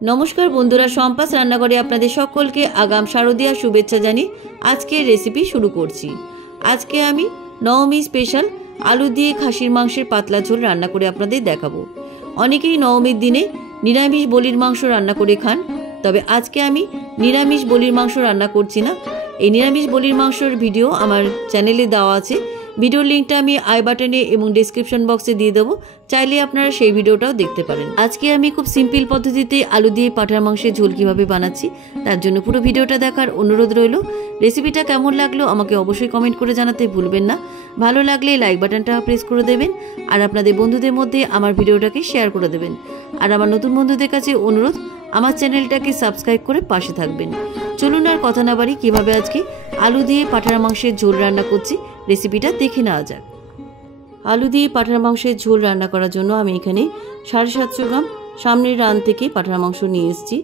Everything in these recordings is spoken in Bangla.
नमस्कार बंधुरा सम्पास रान्नाघरे आपनादेर सकलके आगाम शारदिया शुभेच्छा जानिये आजकेर रेसिपि शुरू करछि। आजके आमि नवमी स्पेशल आलू दिये खासिर मांसेर पातला झोल रान्ना करे आपनादेर देखाबो। अनेकेई नवमीर दिने निरामिष बलिर मांस रान्ना करे खान, तबे आजके आमि निरामिष बलिर मांस रान्ना करछि ना। এই নিরামিষ বলির মাংসের ভিডিও আমার চ্যানেলে দেওয়া আছে। ভিডিওর লিংকটা আমি আই বাটনে এবং ডেসক্রিপশন বক্সে দিয়ে দেবো, চাইলে আপনারা সেই ভিডিওটাও দেখতে পারেন। আজকে আমি খুব সিম্পল পদ্ধতিতে আলু দিয়ে পাঠার মাংসের ঝোল কিভাবে বানাচ্ছি তার জন্য পুরো ভিডিওটা দেখার অনুরোধ রইল। রেসিপিটা কেমন লাগলো আমাকে অবশ্যই কমেন্ট করে জানাতে ভুলবেন না। ভালো লাগলে লাইক বাটনটা প্রেস করে দেবেন আর আপনাদের বন্ধুদের মধ্যে আমার ভিডিওটাকে শেয়ার করে দেবেন। আর আমার নতুন বন্ধুদের কাছে অনুরোধ, আমার চ্যানেলটাকে সাবস্ক্রাইব করে পাশে থাকবেন। চলুন আর কথা না বাড়ি কিভাবে আজকে আলু দিয়ে পাঠার মাংসের ঝোল রান্না করছি রেসিপিটা দেখে নেওয়া যাক। আলু দিয়ে পাঠার মাংসের ঝোল রান্না করার জন্য আমি এখানে 750 গ্রাম সামনের রান থেকে পাঠার মাংস নিয়ে এসেছি।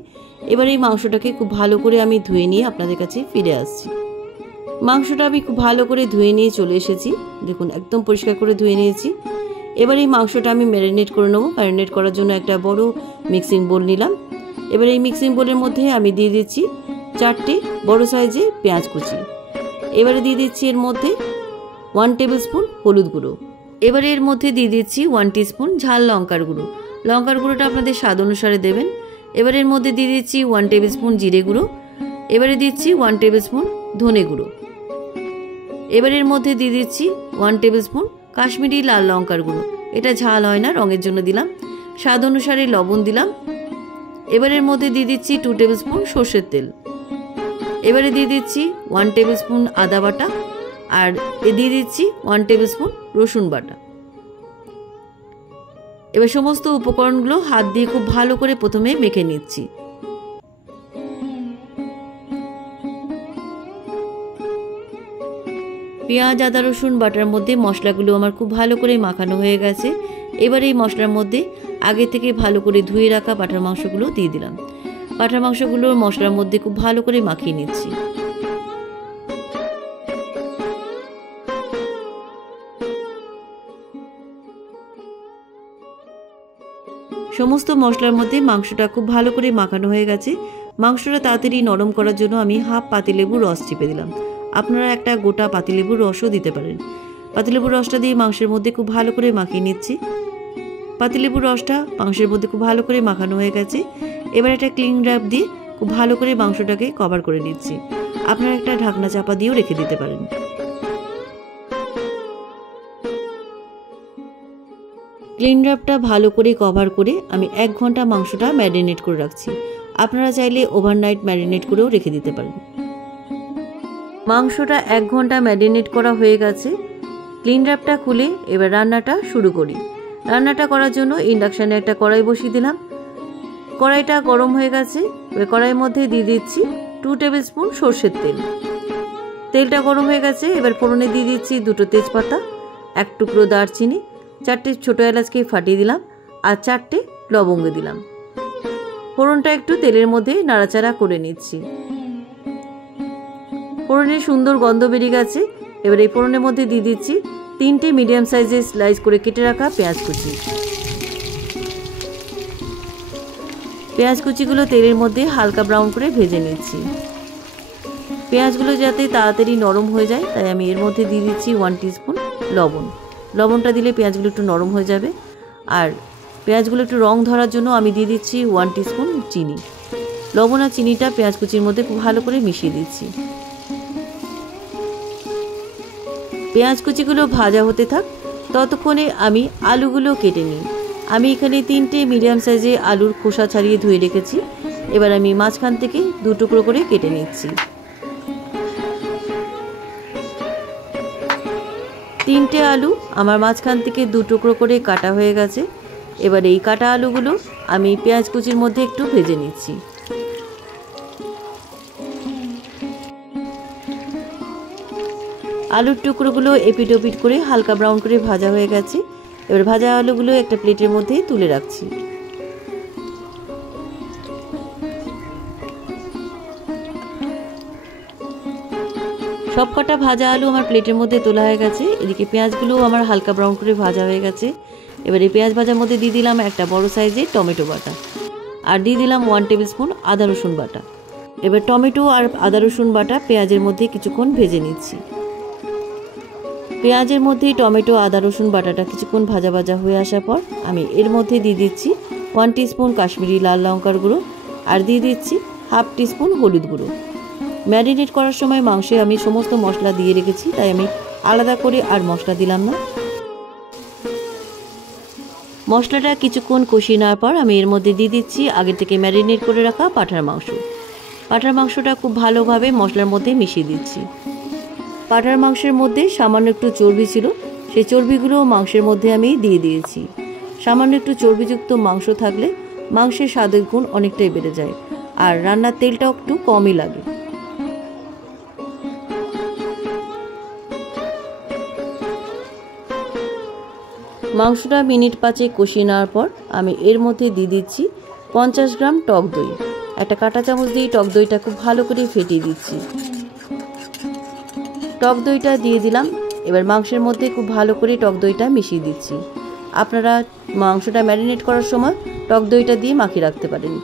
এবার এই মাংসটাকে খুব ভালো করে আমি ধুয়ে নিয়ে আপনাদের কাছে ফিরে আসছি। মাংসটা আমি খুব ভালো করে ধুয়ে নিয়ে চলে এসেছি, দেখুন একদম পরিষ্কার করে ধুয়ে নিয়েছি। এবার এই মাংসটা আমি ম্যারিনেট করে নেব। ম্যারিনেট করার জন্য একটা বড় মিক্সিং বোল নিলাম। এবার এই মিক্সিং বোলের মধ্যে আমি দিয়ে দিচ্ছি 4টে বড় সাইজের পেঁয়াজ কুচি। এবারে দিয়ে দিচ্ছি এর মধ্যে 1 টেবিল স্পুন হলুদ গুঁড়ো। এবারে এর মধ্যে দিয়ে দিচ্ছি 1 টিস্পুন ঝাল লঙ্কার গুঁড়ো। লঙ্কার গুঁড়োটা আপনাদের স্বাদ অনুসারে দেবেন। এবারে এর মধ্যে দিয়ে দিচ্ছি 1 টেবিল স্পুন জিরে গুঁড়ো। এবারে দিচ্ছি 1 টেবিল স্পুন ধনে গুঁড়ো। এবারে এর মধ্যে দিয়ে দিচ্ছি 1 টেবিল স্পুন কাশ্মীরি লাল লঙ্কার গুঁড়ো। এটা ঝাল হয় না, রঙের জন্য দিলাম। স্বাদ অনুসারে লবণ দিলাম। এবারে এর মধ্যে দিয়ে দিচ্ছি 2 টেবিল স্পুন সরষের তেল। এবারে দিয়ে দিচ্ছি 1 টেবিল স্পুন আদা বাটা আর দিয়ে দিচ্ছি 1 টেবিল স্পুন রসুন বাটা। এবার সমস্ত উপকরণগুলো হাত দিয়ে খুব ভালো করে প্রথমে মেখে নিচ্ছি। পেঁয়াজ আদা রসুন বাটার মধ্যে মশলাগুলো আমার খুব ভালো করে মাখানো হয়ে গেছে। এবার এই মশলার মধ্যে আগে থেকে ভালো করে ধুয়ে রাখা পাঠার মাংসগুলো দিয়ে দিলাম। পাঠার মাংসগুলো মশলার মধ্যে খুব ভালো করে মাখিয়ে নিচ্ছি। সমস্ত মশলার মধ্যে মাংসটা খুব ভালো করে মাখানো হয়ে গেছে। মাংসটা তাড়াতাড়ি নরম করার জন্য আমি হাফ পাতিলেবুর রস চিপে দিলাম। আপনারা একটা গোটা পাতিলেবুর রসও দিতে পারেন। পাতিলেবুর রসটা দিয়ে মাংসের মধ্যে খুব ভালো করে মাখিয়ে নিচ্ছি। পাতিলেবুর রসটা মাংসের মধ্যে খুব ভালো করে মাখানো হয়ে গেছে। এবার একটা ক্লিং র্যাপ দিয়ে খুব ভালো করে মাংসটাকে কভার করে নিচ্ছি। আপনারা একটা ঢাকনা চাপা দিয়েও রেখে দিতে পারেন। ক্লিং র্যাপটা ভালো করে কভার করে আমি 1 ঘন্টা মাংসটা ম্যারিনেট করে রাখছি। আপনারা চাইলে ওভারনাইট ম্যারিনেট করেও রেখে দিতে পারেন। মাংসটা 1 ঘন্টা ম্যারিনেট করা হয়ে গেছে। ক্লিং র্যাপটা খুলে এবার রান্নাটা শুরু করি। রান্নাটা করার জন্য ইন্ডাকশানে একটা কড়াই বসিয়ে দিলাম। কড়াইটা গরম হয়ে গেছে। এবার কড়াইয়ের মধ্যে দিয়ে দিচ্ছি 2 টেবিল স্পুন সরষের তেল। তেলটা গরম হয়ে গেছে। এবার ফোড়নে দিয়ে দিচ্ছি 2টো তেজপাতা, 1 টুকরো দারচিনি, 4টে ছোটো এলাচকে ফাটিয়ে দিলাম আর 4টে লবঙ্গ দিলাম। ফোড়নটা একটু তেলের মধ্যে নাড়াচাড়া করে নিচ্ছি। ফোড়নের সুন্দর গন্ধ বেরিয়ে গেছে। এবার এই ফোড়নের মধ্যে দিয়ে দিচ্ছি 3টে মিডিয়াম সাইজের স্লাইস করে কেটে রাখা পেঁয়াজ কুচি। পেঁয়াজ কুচিগুলো তেলের মধ্যে হালকা ব্রাউন করে ভেজে নিচ্ছি। পেঁয়াজগুলো যাতে তাড়াতাড়ি নরম হয়ে যায় তাই আমি এর মধ্যে দিয়ে দিচ্ছি 1 টিস্পুন লবণ। লবণটা দিলে পেঁয়াজগুলো একটু নরম হয়ে যাবে। আর পেঁয়াজগুলো একটু রং ধরার জন্য আমি দিয়ে দিচ্ছি 1 টিস্পুন চিনি। লবণ আর চিনিটা পেঁয়াজ কুচির মধ্যে খুব ভালো করে মিশিয়ে দিচ্ছি। পেঁয়াজ কুচিগুলো ভাজা হতে থাক, ততক্ষণে আমি আলুগুলো কেটে নিই। আমি এখানে 3টে মিডিয়াম সাইজে আলুর খোসা ছাড়িয়ে ধুয়ে রেখেছি। এবার আমি মাঝখান থেকে 2 টুকরো করে কেটে নিচ্ছি। 3টে আলু আমার মাঝখান থেকে 2 টুকরো করে কাটা হয়ে গেছে। এবার এই কাটা আলুগুলো আমি পেঁয়াজ কুচির মধ্যে একটু ভেজে নিচ্ছি। আলুর টুকরোগুলো এপিট ওপিট করে হালকা ব্রাউন করে ভাজা হয়ে গেছে। এবার ভাজা আলুগুলো একটা প্লেটের মধ্যে তুলে রাখছি। সবকটা ভাজা আলু আমার প্লেটের মধ্যে তোলা হয়ে গেছে। এদিকে পেঁয়াজগুলো আমার হালকা ব্রাউন করে ভাজা হয়ে গেছে। এবার এই পেঁয়াজ ভাজার মধ্যে দিয়ে দিলাম একটা বড় সাইজের টমেটো বাটা। আর দিয়ে দিলাম 1 টেবিল স্পুন আদা রসুন বাটা। এবার টমেটো আর আদা রসুন বাটা পেঁয়াজের মধ্যে কিছুক্ষণ ভেজে নিচ্ছি। পেঁয়াজের মধ্যে টমেটো আদা রসুন বাটাটা কিছুক্ষণ ভাজা ভাজা হয়ে আসার পর আমি এর মধ্যে দিয়ে দিচ্ছি 1 টিস্পুন কাশ্মীরি লাল লঙ্কার গুঁড়ো আর দিয়ে দিচ্ছি হাফ টিস্পুন হলুদ গুঁড়ো। ম্যারিনেট করার সময় মাংসে আমি সমস্ত মশলা দিয়ে রেখেছি, তাই আমি আলাদা করে আর মশলা দিলাম না। মশলাটা কিছুক্ষণ কষিয়ে নেওয়ার পর আমি এর মধ্যে দিয়ে দিচ্ছি আগে থেকে ম্যারিনেট করে রাখা পাঁঠার মাংস। পাঁঠার মাংসটা খুব ভালোভাবে মশলার মধ্যে মিশিয়ে দিচ্ছি। পাঁঠার মাংসের মধ্যে সামান্য একটু চর্বি ছিল, সেই চর্বিগুলো মাংসের মধ্যে আমি দিয়ে দিয়েছি। সামান্য একটু চর্বিযুক্ত মাংস থাকলে মাংসের স্বাদের গুণ অনেকটাই বেড়ে যায় আর রান্নার তেলটাও একটু কমই লাগে। মাংসটা মিনিট 5 কষিয়ে নেওয়ার পর আমি এর মধ্যে দিয়ে দিচ্ছি 50 গ্রাম টক দই। একটা কাঁটা চামচ দিয়ে টক দইটা খুব ভালো করে ফেটিয়ে দিচ্ছি। টক দইটা দিয়ে দিলাম। এবার মাংসের মধ্যে খুব ভালো করে টক দইটা মিশিয়ে দিচ্ছি। আপনারা মাংসটা ম্যারিনেট করার সময় টক দইটা দিয়ে মাখিয়ে রাখতে পারেন।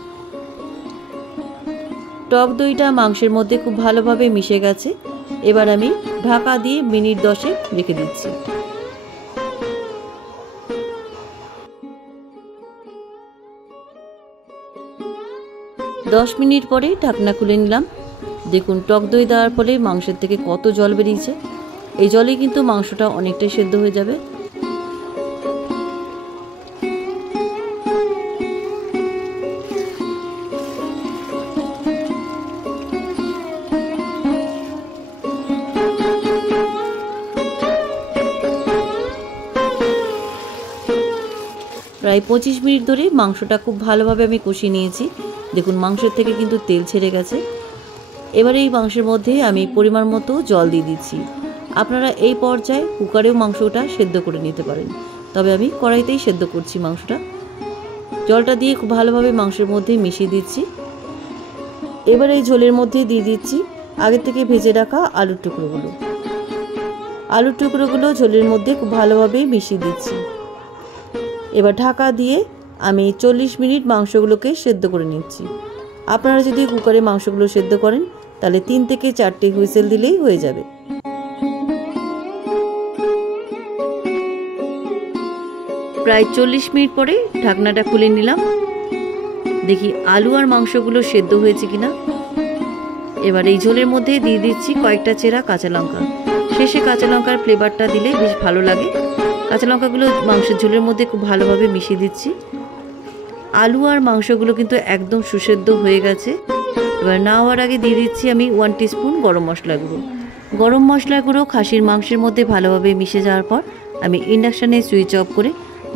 টক দইটা মাংসের মধ্যে খুব ভালোভাবে মিশে গেছে। এবার আমি ঢাকা দিয়ে মিনিট 10 রেখে দিচ্ছি। 10 মিনিট পরে ঢাকনা খুলে নিলাম। দেখুন টক দই দেওয়ার ফলে মাংসের থেকে কত জল বেরিয়েছে। এই জলে কিন্তু মাংসটা অনেকটাই সেদ্ধ হয়ে যাবে। প্রায় 25 মিনিট ধরে মাংসটা খুব ভালোভাবে আমি কষিয়ে নিয়েছি। দেখুন মাংসের থেকে কিন্তু তেল ছেড়ে গেছে। এবারে এই মাংসের মধ্যে আমি পরিমাণ মতো জল দিয়ে দিচ্ছি। আপনারা এই পর্যায়ে কুকারেও মাংসটা সেদ্ধ করে নিতে পারেন, তবে আমি কড়াইতেই সেদ্ধ করছি মাংসটা। জলটা দিয়ে খুব ভালোভাবে মাংসের মধ্যে মিশিয়ে দিচ্ছি। এবার এই ঝোলের মধ্যে দিয়ে দিচ্ছি আগে থেকে ভেজে রাখা আলুর টুকরোগুলো। আলুর টুকরোগুলো ঝোলের মধ্যে খুব ভালোভাবে মিশিয়ে দিচ্ছি। এবার ঢাকা দিয়ে আমি 40 মিনিট মাংসগুলোকে সেদ্ধ করে নিচ্ছি। আপনারা যদি কুকারে মাংসগুলো সেদ্ধ করেন তাহলে 3 থেকে 4টে হুইসেল দিলেই হয়ে যাবে। প্রায় 40 মিনিট পরে ঢাকনাটা খুলে নিলাম। দেখি আলু আর মাংসগুলো সেদ্ধ হয়েছে কিনা। এবার এই ঝোলের মধ্যে দিয়ে দিচ্ছি কয়েকটা চেরা কাঁচা লঙ্কা। শেষে কাঁচা লঙ্কার ফ্লেভারটা দিলে বেশ ভালো লাগে। কাঁচা লঙ্কাগুলো মাংসের ঝোলের মধ্যে খুব ভালোভাবে মিশিয়ে দিচ্ছি। আলু আর মাংসগুলো কিন্তু একদম সুসেদ্ধ হয়ে গেছে। এবার নাওয়ার আগে দিয়ে দিচ্ছি আমি 1 টিস্পুন গরম মশলা গুঁড়ো। গরম মশলা গুঁড়ো খাসির মাংসের মধ্যে ভালোভাবে মিশে যাওয়ার পর আমি ইন্ডাকশানে সুইচ অফ করে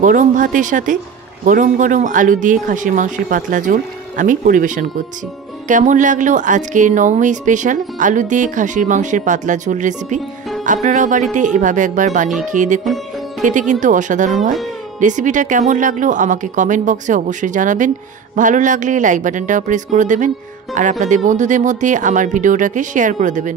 গরম ভাতের সাথে গরম গরম আলু দিয়ে খাসির মাংসের পাতলা ঝোল আমি পরিবেশন করছি। কেমন লাগলো আজকের নবমী স্পেশাল আলু দিয়ে খাসির মাংসের পাতলা ঝোল রেসিপি? আপনারাও বাড়িতে এভাবে একবার বানিয়ে খেয়ে দেখুন, খেতে কিন্তু অসাধারণ হয়। রেসিপিটা কেমন লাগলো আমাকে কমেন্ট বক্সে অবশ্যই জানাবেন। ভালো লাগলে লাইক বাটনটাও প্রেস করে দেবেন আর আপনাদের বন্ধুদের মধ্যে আমার ভিডিওটাকে শেয়ার করে দেবেন।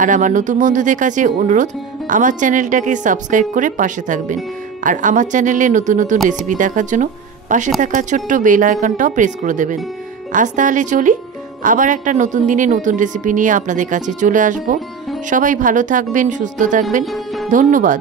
আর আমার নতুন বন্ধুদের কাছে অনুরোধ, আমার চ্যানেলটাকে সাবস্ক্রাইব করে পাশে থাকবেন। আর আমার চ্যানেলে নতুন নতুন রেসিপি দেখার জন্য পাশে থাকা ছোট্ট বেল আইকনটাও প্রেস করে দেবেন। আজ তাহলে চলি, আবার একটা নতুন দিনে নতুন রেসিপি নিয়ে আপনাদের কাছে চলে আসব। সবাই ভালো থাকবেন, সুস্থ থাকবেন। ধন্যবাদ।